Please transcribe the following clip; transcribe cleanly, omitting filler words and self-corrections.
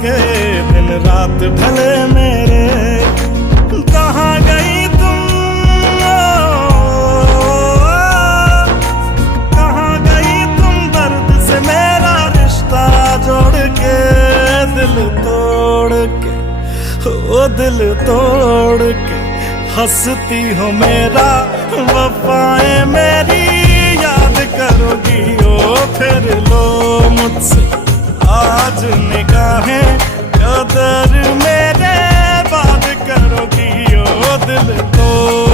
के दिन रात ढले मेरे। कहाँ गई तुम, कहाँ गई तुम दर्द से मेरा रिश्ता जोड़ के, दिल तोड़ के, ओ दिल तोड़ के हंसती हो मेरा, वफाएं मेरी याद करोगी ओ फिर लो मुझसे आज निगाहें, कदर मेरे बात करोगी ओ दिल तोड़